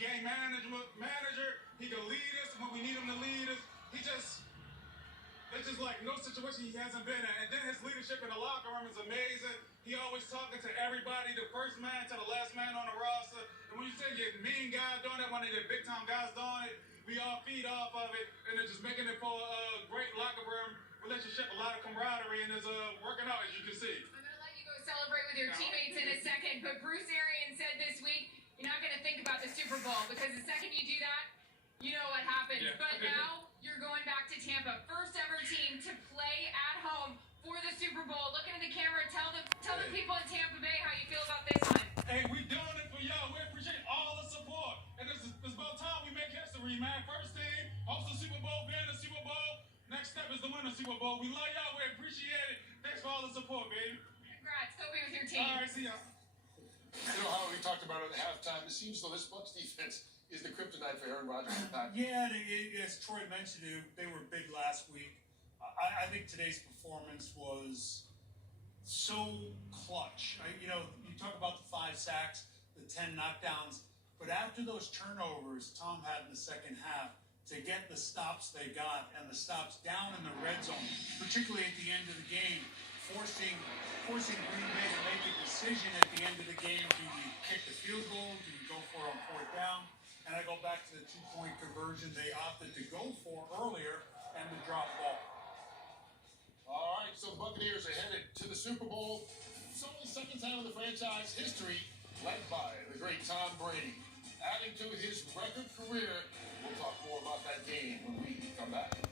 game manager. He can lead us when we need him to lead us. It's just like no situation he hasn't been in. And then his leadership in the locker room is amazing. He always talking to everybody, the first man to the last man on the roster. And when you say your mean guy doing it, one of the big time guys doing it, we all feed off of it, and it's just making it for a great locker room relationship, a lot of camaraderie, and it's working out as you can see. I'm going to let you go celebrate with your teammates in a second, but Bruce Arians said this week, you're not going to think about the Super Bowl, because the second you do that, you know what happens. Yeah. But now you're going back to Tampa, first ever team to play at home for the Super Bowl. Looking at the camera, tell the people in Tampa Bay how you feel about this one. Hey, we doing it for y'all. We appreciate all the support, and it's about time we make history, man. First team, host the Super Bowl, being the Super Bowl. Next step is to win the Super Bowl. We love y'all. We appreciate it. Thanks for all the support, baby. Congrats. Go be with your team. All right, see y'all. You know how we talked about it at halftime. It seems though this Bucs defense is the kryptonite for Aaron Rodgers. Yeah, as Troy mentioned, they were big last week. I think today's performance was so clutch. You talk about the 5 sacks, the 10 knockdowns, but after those turnovers Tom had in the second half, to get the stops they got and the stops down in the red zone, particularly at the end of the game, forcing Green Bay to make a decision at the end of the game. Do you kick the field goal? Do you go for it on 4th down? And I go back to the 2-point conversion they opted to go for earlier and the drop ball. All right, so the Buccaneers are headed to the Super Bowl. It's only the second time in the franchise history, led by the great Tom Brady. Adding to his record career, we'll talk more about that game when we come back.